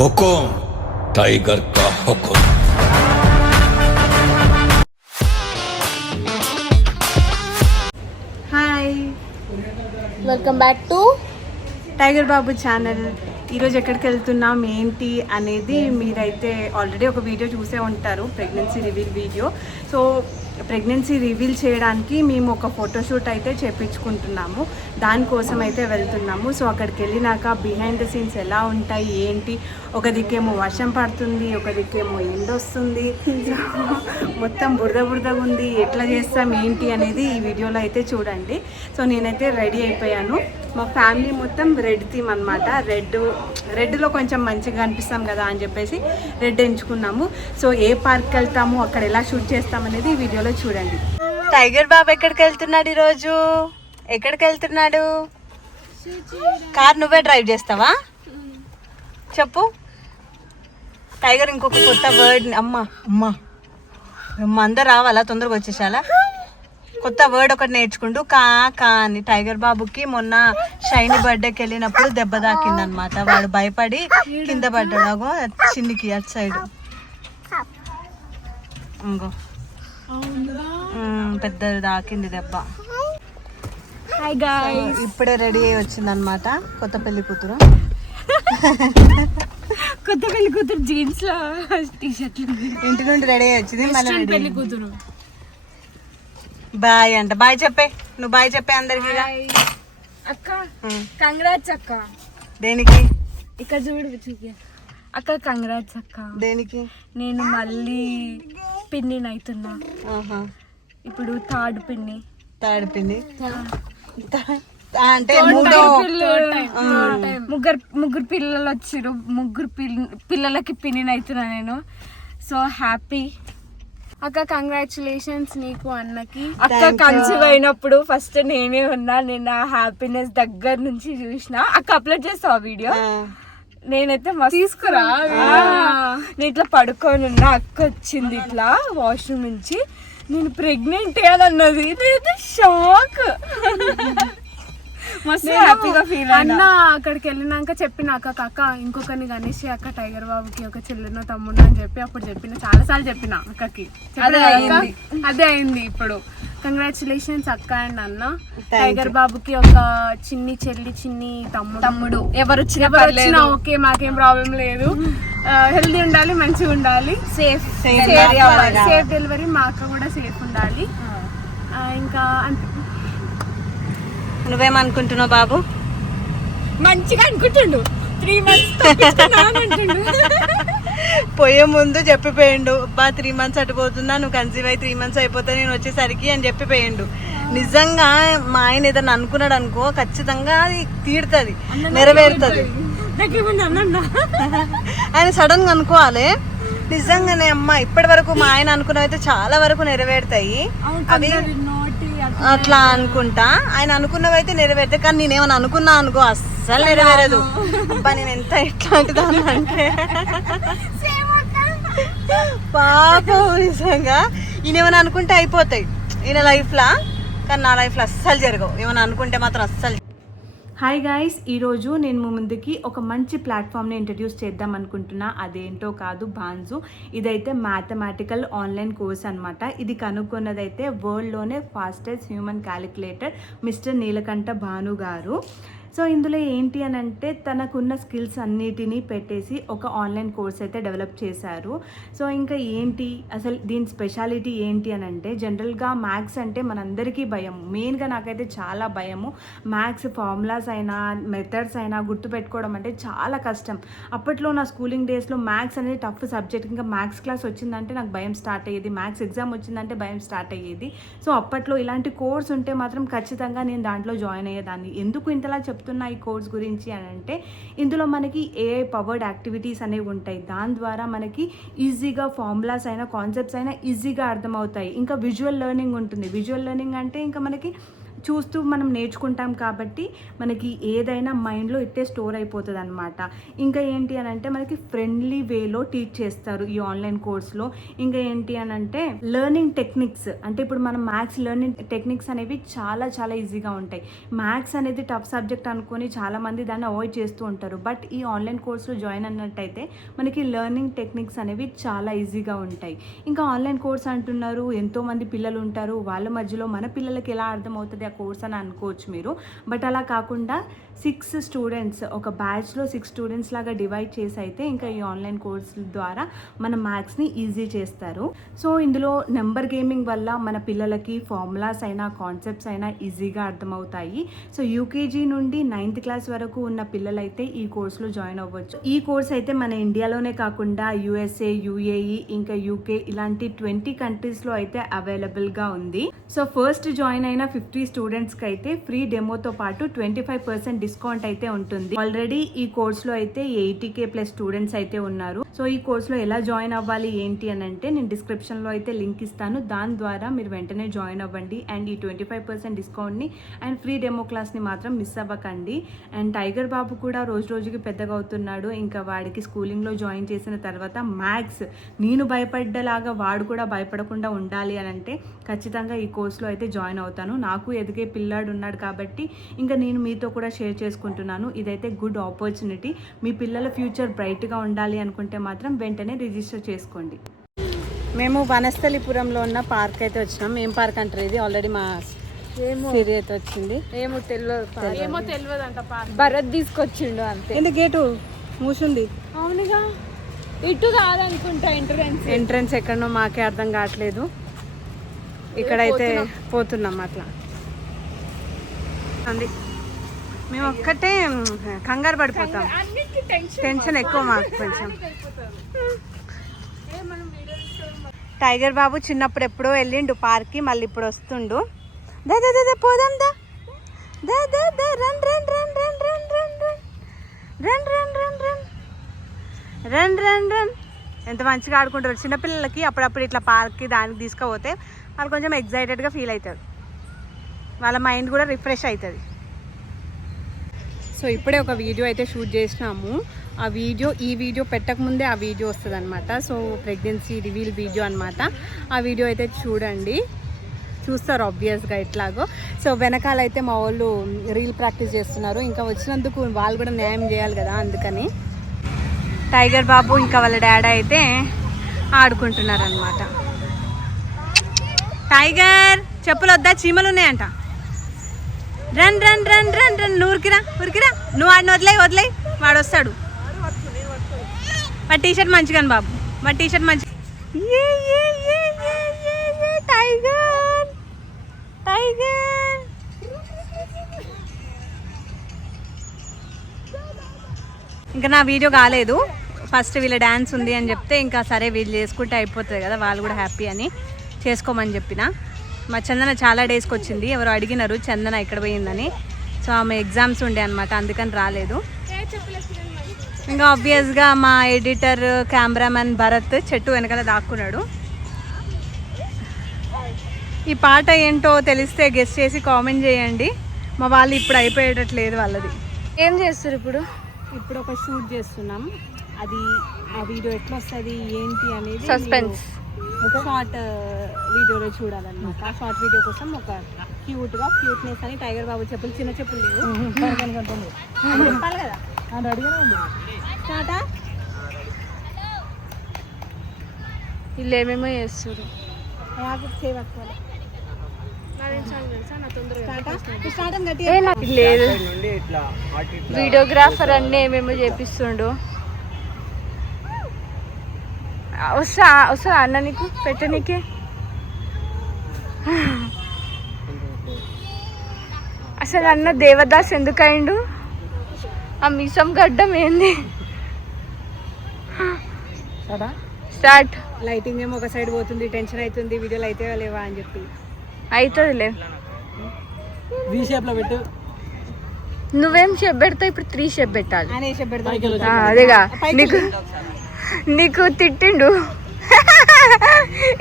हुकुम Tiger का हुकुम। Hi, welcome back to Tiger Babu channel. ఈరోజు ఎక్కడికి వెళ్తున్నాం ఏంటి అనేది మీరైతే ఆల్రెడీ ఒక వీడియో చూసే ఉంటారు, pregnancy reveal video. So pregnancy reveal చేయడానికి మేము ఒక ఫోటోషూట్ అయితే చేపించుకుంటున్నాము, దానికోసం అయితే వెళ్తున్నాము. సో అక్కడికి వెళ్ళినాక బిహైండ్ ద సీన్స్ ఎలా ఉంటాయి ఏంటి, ఒక దిక్కేమో వర్షం పడుతుంది, ఒక దిక్కేమో ఎండ వస్తుంది, మొత్తం బురదగా ఉంది. ఎట్లా చేస్తాం ఏంటి అనేది ఈ వీడియోలో అయితే చూడండి. సో నేనైతే రెడీ అయిపోయాను. మా ఫ్యామిలీ మొత్తం రెడ్ థీమ్ అనమాట. రెడ్లో కొంచెం మంచిగా అనిపిస్తాం కదా అని చెప్పేసి రెడ్ ఎంచుకున్నాము. సో ఏ పార్క్కి వెళ్తాము, అక్కడ ఎలా షూట్ చేస్తాం అనేది ఈ వీడియోలో చూడండి. టైగర్ బాబు ఎక్కడికి వెళ్తున్నాడు ఈరోజు? ఎక్కడికి వెళ్తున్నాడు? కార్ నువ్వే డ్రైవ్ చేస్తావా? చెప్పు. టైగర్ ఇంకొక కొత్త వర్డ్, అమ్మ అందరు రావాలా, తొందరగా వచ్చేసాలా? కొత్త వర్డ్ ఒకటి నేర్చుకుంటూ కా అని. టైగర్ బాబుకి మొన్న షైనీ బర్త్డేకి వెళ్ళినప్పుడు దెబ్బ తాకింది అనమాట. వాడు భయపడి కింద పడ్డాడు, చిన్నికి అటు సైడ్. ఇంకో పెద్ద తాకింది దెబ్బ. హాయ్ గాయ్స్, ఇప్పుడే రెడీ అయ్యి వచ్చింది అనమాట కొత్త పెళ్లి కూతురు. కొత్త పెళ్లి కూతురు జీన్స్ లో టీ-షర్ట్లు. ఇంటి నుండి రెడీ అయ్యి వచ్చింది. మళ్ళీ పెళ్లి కూతురు బాయ్ అంట. బాయ్ చెప్పే, నువ్వు బాయ్ చెప్పే అందరికి. అక్క కంగ్రాట్స్ అక్క. దేనికి? ఇక్కడ చూపి అక్క. కంగ్రాట్స్ అక్క. దేనికి? నేను మళ్ళీ పిన్నిని అవుతున్నా. ఇప్పుడు థర్డ్ పిన్ని. అంటే మూడో ముగ్గురు పిల్లలు వచ్చిరు. పిల్లలకి పిన్నిని అవుతున్నా నేను. సో హ్యాపీ అక్క. కంగ్రాచులేషన్స్ నీకు అన్నకి. అక్క కన్సీవ్ అయినప్పుడు ఫస్ట్ నేనే ఉన్నా. నేను ఆ హ్యాపీనెస్ దగ్గర నుంచి చూసిన. అక్క అప్లోడ్ చేస్తావు ఆ వీడియో? నేనైతే తీసుకురా. నేను ఇట్లా పడుకొని ఉన్నా, అక్క వచ్చింది ఇట్లా వాష్రూమ్ నుంచి. నేను ప్రెగ్నెంట్ అని అన్నది. నేనైతే షాక్, మస్తు హ్యాపీగా ఫీల్ అన్న. అక్కడికి వెళ్ళినాక చెప్పిన అక్క ఇంకొకరిని గణేష్ అక్క, టైగర్ బాబుకి ఒక చెల్లెనో తమ్ముడు అని చెప్పి అప్పుడు చెప్పిన, చాలా సార్లు చెప్పిన అక్కకి. అదే అయింది ఇప్పుడు. కంగ్రాచులేషన్స్ అక్క అండ్ అన్న. టైగర్ బాబుకి ఒక చిన్ని చెల్లి, చిన్ని తమ్ముడు. ఎవరు వచ్చినా ఓకే, మాకేం ప్రాబ్లం లేదు. హెల్దీ ఉండాలి, మంచిగా ఉండాలి, సేఫ్ డెలివరీ. మా అక్క కూడా సేఫ్ ఉండాలి. ఇంకా నువ్వేమనుకుంటున్నావు బాబు? మంచిగా అనుకుంటుండు. 3 months పోయే ముందు చెప్పిపోయిండు, 3 months అటుపోతుందా, నువ్వు కన్సీవ్ అయి 3 months అయిపోతా నేను వచ్చేసరికి అని చెప్పిపోయిండు. నిజంగా మా ఆయన ఏదన్నా అనుకున్నాడు అనుకో, ఖచ్చితంగా అది తీరుతుంది, నెరవేరుతుంది. ఆయన సడన్ గా అనుకోవాలి. నిజంగానే అమ్మ, ఇప్పటి వరకు మా ఆయన అనుకున్నవైతే చాలా వరకు నెరవేరుతాయి. అవి అట్లా అనుకుంటా, ఆయన అనుకున్నవైతే నెరవేరుతాయి. కానీ నేనేమన్నా అనుకున్నా అనుకో, అస్సలు నెరవేరదు. అబ్బా నేను ఎంత ఎట్లాంటిదాన్ని అంటే పాపం. నిజంగా ఈయన ఏమైనా అనుకుంటే అయిపోతాయి ఈయన లైఫ్లో, కానీ నా లైఫ్లో అస్సలు జరగవు. ఏమైనా అనుకుంటే మాత్రం అస్సలు. హాయ్ గాయ్స్, ఈరోజు నేను మీ ముందుకి ఒక మంచి ప్లాట్ఫామ్ని ఇంట్రడ్యూస్ చేద్దాం అనుకుంటున్నా. అదేంటో కాదు, బాన్జు. ఇదైతే మ్యాథమెటికల్ ఆన్లైన్ కోర్స్ అనమాట. ఇది కనుక్కున్నదైతే వరల్డ్లోనే fastest human calculator mister Neelakanta Bhanu గారు. సో ఇందులో ఏంటి అని అంటే, తనకున్న స్కిల్స్ అన్నిటినీ పెట్టేసి ఒక ఆన్లైన్ కోర్స్ అయితే డెవలప్ చేశారు. సో ఇంకా ఏంటి అసలు దీని స్పెషాలిటీ ఏంటి అని అంటే, జనరల్గా మ్యాథ్స్ అంటే మనందరికీ భయం. మెయిన్గా నాకైతే చాలా భయము. మ్యాథ్స్ ఫార్ములాస్ అయినా మెథడ్స్ అయినా గుర్తుపెట్టుకోవడం అంటే చాలా కష్టం. అప్పట్లో నా స్కూలింగ్ డేస్లో మ్యాథ్స్ అనేది టఫ్ సబ్జెక్ట్. ఇంకా మ్యాథ్స్ క్లాస్ వచ్చిందంటే నాకు భయం స్టార్ట్ అయ్యేది, మ్యాథ్స్ ఎగ్జామ్ వచ్చిందంటే భయం స్టార్ట్ అయ్యేది. సో అప్పట్లో ఇలాంటి కోర్స్ ఉంటే మాత్రం ఖచ్చితంగా నేను దాంట్లో జాయిన్ అయ్యేదాన్ని. ఎందుకు ఇంతలా చెప్తున్నా ఈ కోర్స్ గురించి అని అంటే, ఇందులో మనకి ఏఐ పవర్డ్ యాక్టివిటీస్ అనేవి ఉంటాయి. దాని ద్వారా మనకి ఈజీగా ఫార్ములాస్ అయినా కాన్సెప్ట్స్ అయినా ఈజీగా అర్థమవుతాయి. ఇంకా విజువల్ లెర్నింగ్ ఉంటుంది. విజువల్ లెర్నింగ్ అంటే ఇంకా మనకి చూస్తూ మనం నేర్చుకుంటాం కాబట్టి మనకి ఏదైనా మైండ్లో ఇట్టే స్టోర్ అయిపోతుంది అనమాట. ఇంకా ఏంటి అని అంటే మనకి ఫ్రెండ్లీ వేలో టీచ్ చేస్తారు ఈ ఆన్లైన్ కోర్స్లో. ఇంకా ఏంటి అని అంటే లెర్నింగ్ టెక్నిక్స్, అంటే ఇప్పుడు మనం మ్యాథ్స్ లెర్నింగ్ టెక్నిక్స్ అనేవి చాలా చాలా ఈజీగా ఉంటాయి. మ్యాథ్స్ అనేది టఫ్ సబ్జెక్ట్ అనుకొని చాలామంది దాన్ని అవాయిడ్ చేస్తూ ఉంటారు. బట్ ఈ ఆన్లైన్ కోర్స్లో జాయిన్ అన్నట్టయితే మనకి లెర్నింగ్ టెక్నిక్స్ అనేవి చాలా ఈజీగా ఉంటాయి. ఇంకా ఆన్లైన్ కోర్స్ అంటున్నారు, ఎంతోమంది పిల్లలు ఉంటారు, వాళ్ళ మధ్యలో మన పిల్లలకి ఎలా అర్థమవుతుంది ఆ కోర్స్ అని అనుకోవచ్చు మీరు. బట్ అలా కాకుండా 6 స్టూడెంట్స్, ఒక బ్యాచ్లో 6 స్టూడెంట్స్ లాగా డివైడ్ చేసి అయితే ఇంకా ఈ ఆన్లైన్ కోర్సుల ద్వారా మన మ్యాథ్స్ని ఈజీ చేస్తారు. సో ఇందులో నెంబర్ గేమింగ్ వల్ల మన పిల్లలకి ఫార్ములాస్ అయినా కాన్సెప్ట్స్ అయినా ఈజీగా అర్థమవుతాయి. సో యూకేజీ నుండి 9th క్లాస్ వరకు ఉన్న పిల్లలైతే ఈ కోర్సులో జాయిన్ అవ్వచ్చు. ఈ కోర్స్ అయితే మన ఇండియాలోనే కాకుండా USA, UAE, ఇంకా UK ఇలాంటి 20 కంట్రీస్లో అయితే అవైలబుల్గా ఉంది. సో ఫస్ట్ జాయిన్ అయిన 50 స్టూడెంట్స్కి అయితే ఫ్రీ డెమోతో పాటు 25% డిస్కౌంట్ అయితే ఉంటుంది. ఆల్రెడీ ఈ కోర్స్లో అయితే 80K ప్లస్ స్టూడెంట్స్ అయితే ఉన్నారు. సో ఈ కోర్స్లో ఎలా జాయిన్ అవ్వాలి ఏంటి అని అంటే నేను డిస్క్రిప్షన్లో అయితే లింక్ ఇస్తాను, దాని ద్వారా మీరు వెంటనే జాయిన్ అవ్వండి. అండ్ ఈ 25% డిస్కౌంట్ని అండ్ ఫ్రీ డెమో క్లాస్ని మాత్రం మిస్ అవ్వకండి. అండ్ టైగర్ బాబు కూడా రోజు రోజుకి పెద్దగా అవుతున్నాడు. ఇంకా వాడికి స్కూలింగ్లో జాయిన్ చేసిన తర్వాత మ్యాథ్స్ నేను భయపడ్డలాగా వాడు కూడా భయపడకుండా ఉండాలి అని అంటే ఖచ్చితంగా ఈ కోర్స్లో అయితే జాయిన్ అవుతాను. నాకు ఎదిగే పిల్లాడు ఉన్నాడు కాబట్టి ఇంకా నేను మీతో కూడా షేర్ చేసుకుంటున్నాను. ఇదైతే గుడ్ ఆపర్చునిటీ. మీ పిల్లల ఫ్యూచర్ బ్రైట్గా ఉండాలి అనుకుంటే మాత్రం వెంటనే రిజిస్టర్ చేసుకోండి. మేము వనస్థలిపురంలో ఉన్న పార్క్ అయితే వచ్చినాం. ఏం పార్క్ అంటారు ఇది? ఆల్రెడీ మా సిరి అయితే వచ్చింది. ఏమో తెలియదు అంట. భరత్ తీసుకొచ్చిండు అంతే. ఎందుకు గేటు మూసింది? అవునుగా, ఇటు కాదనుకుంటా ఎంట్రన్స్ ఎక్కడనో మాకే అర్థం కావట్లేదు. ఇక్కడైతే పోతున్నాం అట్లా. మేము ఒక్కటే కంగారు పడిపోతాం, టెన్షన్ ఎక్కువ మాకు కొంచెం. టైగర్ బాబు చిన్నప్పుడు ఎప్పుడో వెళ్ళిండు పార్క్కి, మళ్ళీ ఇప్పుడు వస్తుండు. దా పోదాం దా దా దా దా run run run run run run run run run run run run run. ఎంత మంచిగా ఆడుకుంటారు చిన్నపిల్లలకి. అప్పుడప్పుడు ఇట్లా పార్క్కి దానికి తీసుకుపోతే వాళ్ళు కొంచెం ఎగ్జైటెడ్గా ఫీల్ అవుతారు, వాళ్ళ మైండ్ కూడా రిఫ్రెష్ అవుతుంది. సో ఇప్పుడే ఒక వీడియో అయితే షూట్ చేసినాము. ఆ వీడియో ఈ వీడియో పెట్టకముందే ఆ వీడియో వస్తుంది అనమాట. సో ప్రెగ్నెన్సీ రివీల్ వీడియో అనమాట. ఆ వీడియో అయితే చూడండి, చూస్తారు ఆబ్వియస్గా ఎట్లాగో. సో వెనకాలైతే మా వాళ్ళు రీల్ ప్రాక్టీస్ చేస్తున్నారు. ఇంకా వచ్చినందుకు వాళ్ళు కూడా న్యాయం చేయాలి కదా, అందుకని. టైగర్ బాబు ఇంకా వాళ్ళ డాడీ అయితే ఆడుకుంటున్నారు అనమాట. టైగర్ చెప్పులు వద్దా, చీమలు ఉన్నాయంట. Run run run run run. నువ్వు ఉరికిరా నువ్వు వాడిని వదిలేయి వాడు వస్తాడు. వాడి టీషర్ట్ మంచిగా బాబు, వాడి టీషర్ట్ మంచి. టైగర్ టైగర్ ఇంకా నా వీడియో కాలేదు. ఫస్ట్ వీళ్ళ డ్యాన్స్ ఉంది అని చెప్తే ఇంకా సరే వీళ్ళు చేసుకుంటే అయిపోతుంది కదా, వాళ్ళు కూడా హ్యాపీ అని చేసుకోమని చెప్పిన. మా చందన చాలా డేస్కి వచ్చింది. ఎవరు అడిగినారు చందన ఎక్కడ పోయిందని. సో ఆమె ఎగ్జామ్స్ ఉండే అనమాట, అందుకని రాలేదు. ఇంకా ఆబ్వియస్గా మా ఎడిటర్ కెమెరామెన్ భరత్ చెట్టు వెనకాల దాక్కున్నాడు. ఈ పాట ఏంటో తెలిస్తే గెస్ట్ చేసి కామెంట్ చేయండి. మా వాళ్ళు ఇప్పుడు అయిపోయేటట్లేదు వాళ్ళది. ఏం చేస్తారు ఇప్పుడు ఒక షూట్ చేస్తున్నాం. అది ఆ వీడియో ఎట్లా వస్తుంది ఏంటి అనేది సస్పెన్స్ షార్ట్ వీడియోలో చూడాలన్నమాట. ఆ షార్ట్ వీడియో కోసం ఒక క్యూట్నెస్ అని టైగర్ బాబు చెప్పులు, చిన్న చెప్పులు లేవు చెప్పాలి కదా. వీళ్ళు ఏమేమో చేస్తారు. లేదు వీడియోగ్రాఫర్ అన్నీ ఏమేమో చేపిస్తుండు. వస్తా అన్న నీకు పెట్టనీకే. అసలు అన్న దేవదాస్ ఎందుకు అయిండు? ఆ మీసం గడ్డం ఏంది? స్టార్ట్. లైటింగ్ ఏమో ఒక సైడ్ పోతుంది, టెన్షన్ అవుతుంది. వీడియోలు అయితే లేవా అని చెప్పి. అవుతుందిలే. నువ్వేం షేప్ పెడతావు ఇప్పుడు? 3 షేప్ పెట్టాలి. అదేగా నీకు తిట్టిండు.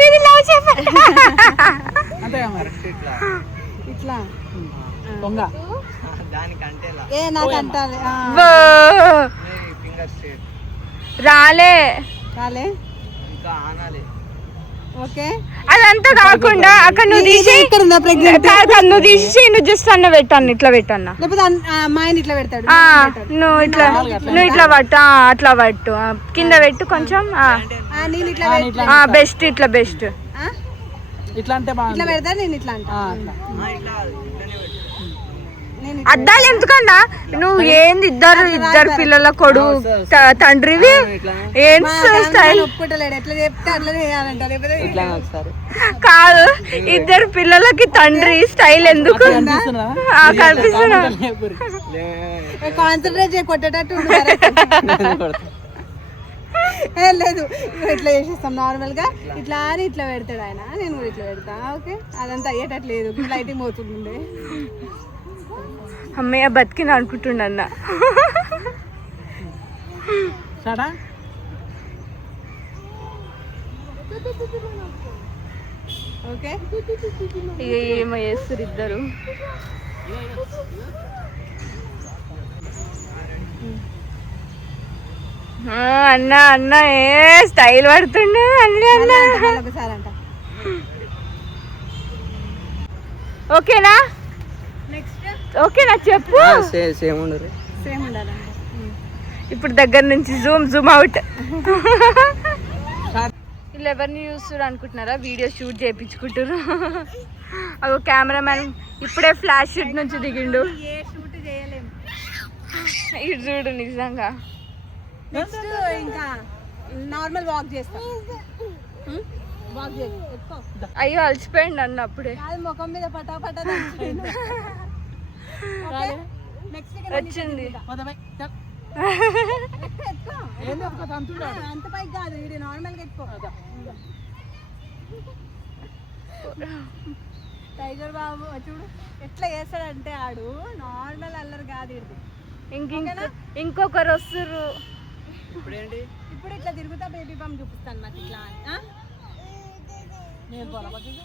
ఇది లవ్ షేప్. ఇట్లా ఏ నాకు అంటారు రాలే ఓకే. అదంతా కాకుండా అక్కడ నువ్వు తీసి నువ్వు తీసి నువ్వు జస్ట్ అన్న పెట్టాను, ఇట్లా పెట్టన్నా, లేకపోతే మా ఆయన ఇట్లా పెడతాడు. నువ్వు ఇట్లా పట్టు, అట్లా పట్టు, కింద పెట్టు కొంచెం. నేను ఇట్లా బెస్ట్, ఇట్లా బెస్ట్. ఇట్లా పెడతా నేను ఇట్లా అద్దాలు ఎందుకన్నా? నువ్వు ఏంది ఇద్దరు పిల్లల కొడుకు తండ్రివి, ఏం స్టైల్ కాదు, ఇద్దరు పిల్లలకి తండ్రి స్టైల్ ఎందుకు కనిపిస్తున్నా? కాన్సన్ట్రేట్ చేయ కొట్టేటట్టు లేదు, ఇట్లా చేసేస్తాం నార్మల్ గా. ఇట్లా అని ఇట్లా పెడతాడు ఆయన, నేను కూడా ఇట్లా పెడతా. ఓకే, అదంతా అయ్యేటట్లేదు, లైటింగ్ పోతుండే. అమ్మయ్య బతికిన అనుకుంటుండన్న. ఓకే, ఏమో చేస్తారు ఇద్దరు. అన్న అన్న ఏ స్టైల్ పడుతుండే అన్న. ఒకసారి అంట. ఓకేనా? ఓకేనా చెప్పు. సేమ్ ఉండాలి. ఇప్పుడు దగ్గర నుంచి జూమ్ అవుట్. వీళ్ళు ఎవరిని చూస్తారు అనుకుంటున్నారా? వీడియో షూట్ చేయించుకుంటారు. అదో కెమెరామ్యాన్ ఇప్పుడే ఫ్లాష్ షూట్ నుంచి దిగిండు. ఇటు చూడు, నిజంగా నెక్స్ట్ ఇంకా నార్మల్ వాక్ చేస్తా. అయ్యో అలసిపోయింది అన్న అప్పుడే. ముఖం మీద పటా వచ్చింది. అంత పైకి కాదు, ఇది నార్మల్ గా ఎక్కువ. టైగర్ బాబు చూడు ఎట్లా చేస్తాడంటే ఆడు నార్మల్ అల్లరి కాదు. ఇంకొకరు వస్తుర్రు. ఇప్పుడు ఇట్లా తిరుగుతా బేబీ బామ్ చూపిస్తాను నాకు ఇట్లా.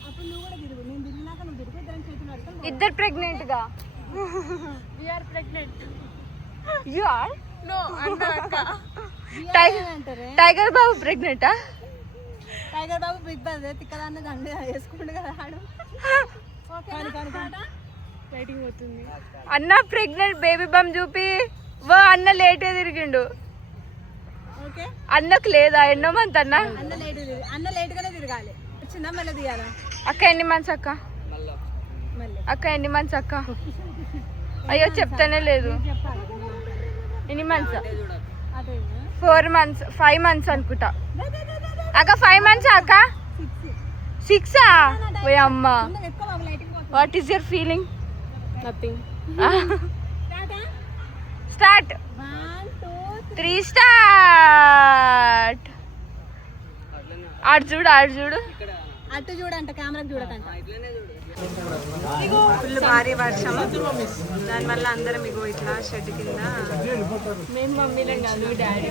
అప్పుడు నువ్వు కూడా తిరుగు, నేను తిరిగినాక నువ్వు తిరుగు, ఇద్దరు చేతులు పట్టుకొని. ఇద్దరు ప్రెగ్నెంట్ గా. టైగర్ బాబు ప్రెగ్నెంటా? టైగర్ బాబు బిగ్ బాస్ తిక్కదాన్ని దండ వేసుకుంటు కదా ఆడు. అన్న ప్రెగ్నెంట్ బేబీ బమ్ చూపి. వా అన్న లేటే తిరిగిండు. అన్నకు లేదా ఎన్నో మంత్ అన్న? అన్న లేట్ గానే తిరగాలి. వచ్చిందా మళ్ళీ తీయాలా? అక్క ఎన్ని మంత్స్ అక్క? అక్క ఎన్ని మంత్స్ అక్క? అయ్యో చెప్తానే లేదు. ఎన్ని మంత్స్? 4 months 5 months అనుకుంటా అక్క. 5 months అక్క? 6 ఓ అమ్మ. What is your feeling? Nothing. Start. 3 start. ఆడు చూడు అటు చూడంట, కెమెరాకి చూడకంట. ఫుల్ భారీ వర్షం, దానివల్ల అందరం ఇగో ఇట్లా షెడ్ కింద. మేము మమ్మీనే కాదు, డాడీ.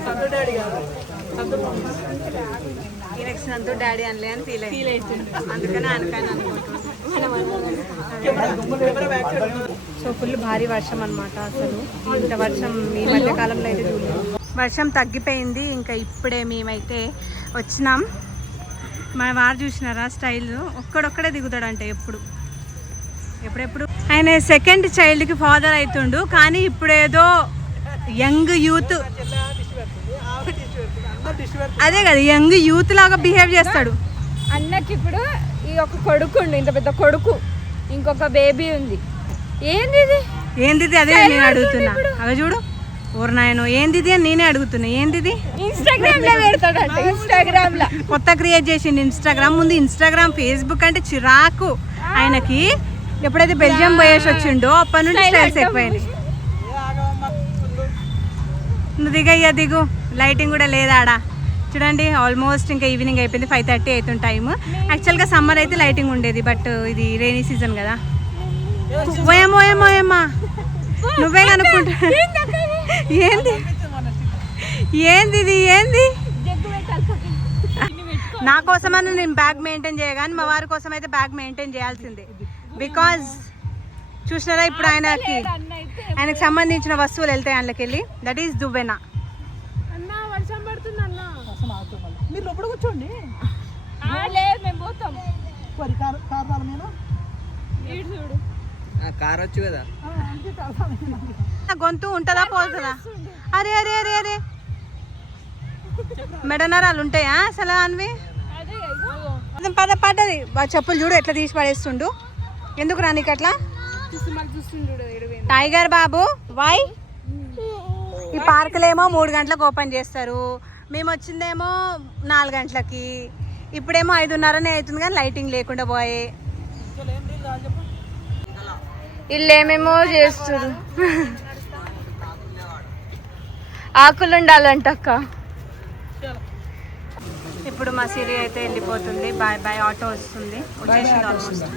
ఈయనకి సంతూ డాడీ అనలే అని ఫీల్ అవుతుంది, అందుకని అనకాని అనుకుంటున్నాం. సో ఫుల్ భారీ వర్షం అనమాట. అసలు ఇంత వర్షం ఈ మధ్యకాలంలో అయితే చూడలేదు. వర్షం తగ్గిపోయింది, ఇంకా ఇప్పుడే మేమైతే వచ్చినాం. మన వారు చూసినారా స్టైల్, ఒక్కడొక్కడే దిగుతాడంటే ఎప్పుడెప్పుడు. ఆయన సెకండ్ చైల్డ్కి ఫాదర్ అవుతుండు, కానీ ఇప్పుడు ఏదో యంగ్ యూత్, అదే కదా యంగ్ యూత్ లాగా బిహేవ్ చేస్తాడు. అన్నకి ఇప్పుడు ఈ ఒక కొడుకు ఉండు, ఇంత పెద్ద కొడుకు, ఇంకొక బేబీ ఉంది. ఏంది అదే నేను అడుగుతున్నా. అవి చూడు ఓర్నాయనో ఏంది అని నేనే అడుగుతున్నా. ఏంది ఇన్స్టాగ్రామ్ లో పెడతాడంట. ఇన్స్టాగ్రామ్ లో కొత్త క్రియేట్ చేసిండు ఇన్స్టాగ్రామ్. ముందు ఇన్స్టాగ్రామ్ ఫేస్బుక్ అంటే చిరాకు ఆయనకి. ఎప్పుడైతే బెల్జియం పోయేసి వచ్చిండో అప్పటి నుండి స్టైల్స్ ఎక్కువైంది. నువ్వు దిగు, లైటింగ్ కూడా లేదా ఆడ చూడండి. ఆల్మోస్ట్ ఇంకా ఈవినింగ్ అయిపోయింది, 5:30 అవుతుంది టైం. యాక్చువల్గా సమ్మర్ అయితే లైటింగ్ ఉండేది, బట్ ఇది రైనీ సీజన్ కదా. ఓయమ్మా నువ్వే కనుక్కుంటా. ఏంది నా కోసమన్నా నేను బ్యాగ్ మెయింటైన్ చేయగాని మా వారి కోసం అయితే బ్యాగ్ మెయింటైన్ చేయాల్సిందే. బికాజ్ చూసినారా ఇప్పుడు ఆయనకి సంబంధించిన వస్తువులు వెళ్తాయి అందులోకి వెళ్ళి. దట్ ఈస్ దువ్వెన. అన్న వర్షం పడుతుంది అన్న. మీరు లోపల కూర్చోండి. లేదు మేము పోతాం. కార్ వచ్చు కదా. గొంతు ఉంటుందా పోతుందా? అరే అరే అరే అరే మెడనరాలు ఉంటాయా అసలు అన్వి? పడ్డది. చెప్పులు చూడు ఎట్లా తీసి పడేస్తుండు. ఎందుకు రా నీకు అట్లా? టైగర్ బాబు వై? ఈ పార్కులేమో 3 గంటలకు ఓపెన్ చేస్తారు, మేము వచ్చిందేమో 4 గంటలకి. ఇప్పుడేమో 5:30 అవుతుంది కానీ లైటింగ్ లేకుండా పోయే. వీళ్ళు ఏమేమో చేస్తారు. ఆకులు ఉండాలంట అక్క. ఇప్పుడు మా సిరి అయితే వెళ్ళిపోతుంది. Bye bye. ఆటో వస్తుంది, వచ్చేసింది ఆల్మోస్ట్.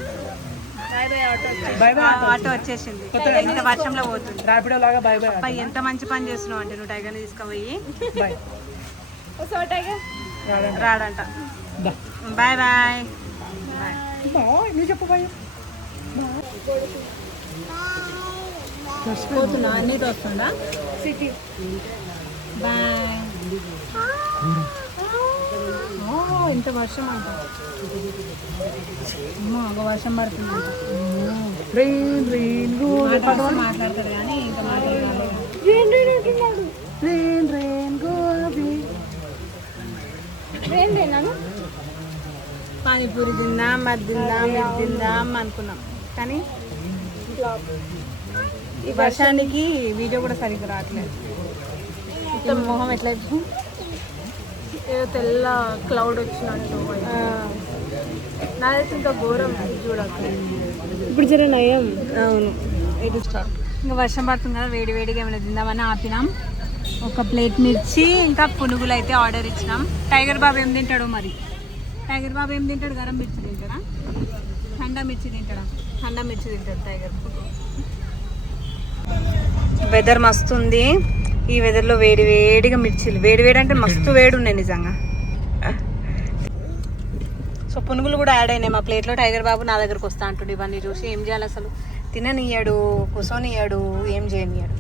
ఆటో వచ్చేసింది. ఇంత వర్షంలో పోతుంది. అబ్బాయి ఎంత మంచి పని చేస్తున్నావు అంటే నువ్వు టైగర్ని తీసుకుపోయి. రాడంట. Bye bye. పోతున్నా అన్నీ వస్తుందా? సిటీ. బాయ్. ఇంత వర్షం అంట. ఒక వర్షం పడుతుంది. మాట్లాడతారు కానీ ఇంకా మాట్లాడాలి. పానీపూరి తిందాం, అది తిందాం, ఇది తిందాం అనుకున్నాం కానీ ఈ వర్షానికి వీడియో కూడా సరిగ్గా రావట్లేదు. మొహం ఎట్లయితే ఏదో తెల్ల క్లౌడ్ వచ్చినట్టు. నాదైతే ఇంకా ఘోరం చూడక. ఇప్పుడు జర నయం. అవును. ఇది స్టార్ట్. ఇంకా వర్షం పడుతుంది కదా, వేడి వేడిగా ఏమైనా తిందామని ఆపినాం. ఒక ప్లేట్ మిర్చి ఇంకా పునుగులు అయితే ఆర్డర్ ఇచ్చినాం. టైగర్ బాబు ఏం తింటాడో మరి. టైగర్ బాబు ఏం తింటాడు? గరం మిర్చి తింటాడా, ఠండా మిర్చి తింటాడా? ఠండా మిర్చి తింటాడు టైగర్. వెదర్ మస్తు ఉంది. ఈ వెదర్లో వేడి వేడిగా మిర్చిలు. వేడి వేడి అంటే మస్తు వేడి ఉన్నాయి నిజంగా. సో పునుగులు కూడా యాడ్ అయినాయి మా ప్లేట్లో. టైగర్ బాబు నా దగ్గరకు వస్తా అంటుండే. ఇవన్నీ చూసి ఏం చేయాలి అసలు? తిననియ్యాడు, కూర్చొనియ్యాడు, ఏం చేయనియ్యాడు.